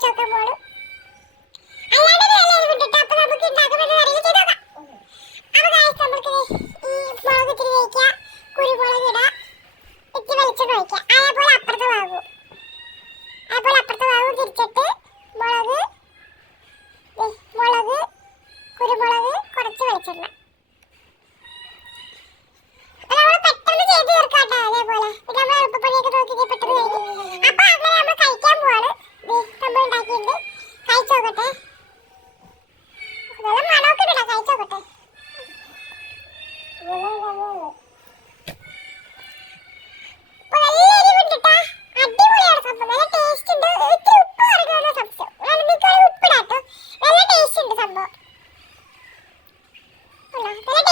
കഴിച്ചോക്കാൻ പോണു. അല്ലാണ്ട് നല്ല എരിവുണ്ടിട്ട് അപ്പൊ നമുക്ക് ഉണ്ടാക്കുന്നത് അറിയില്ല ചെയ്തോക്കാം. അപ്പൊ ഗായ്സ് നമുക്ക് ഈ മുളക് ഇത്തിരി കഴിക്കുക, കുരുമുളക് ഇടുക, ഇത്തിരി വെളിച്ചെണ്ണ ഒഴിക്കുക. അതേപോലെ അപ്പുറത്ത് വാങ്ങും, തിരിച്ചിട്ട് മുളക് കുരുമുളക് കുറച്ച് വെളിച്ചെണ്ണ. പെട്ടെന്ന് ചെയ്ത് തീർക്കാട്ടോ. അതേപോലെ നമ്മൾ എളുപ്പപ്പണിയൊക്കെ നോക്കി പെട്ടെന്ന് കഴിക്കും. അപ്പൊ അങ്ങനെ നമ്മൾ കഴിക്കാൻ പോവാണ്. നമ്മൾ ഉണ്ടാക്കിയിട്ടുണ്ട്, കഴിച്ചു നോക്കട്ടെ. നല്ല മണമൊക്കെ ഇടണം, കഴിച്ചു നോക്കട്ടെ. നല്ല എരിവുണ്ടിട്ടാ, അടിപൊളിയാണ് സംഭവം, നല്ല ടേസ്റ്റ് ഉണ്ട്. ഇത്തിരി ഉപ്പ് കുറയ്ക്കണമെന്ന് സംശയം, വേണമെങ്കിൽ ഉപ്പിടാട്ടോ. നല്ല ടേസ്റ്റ് ഉണ്ട് സംഭവം. നല്ല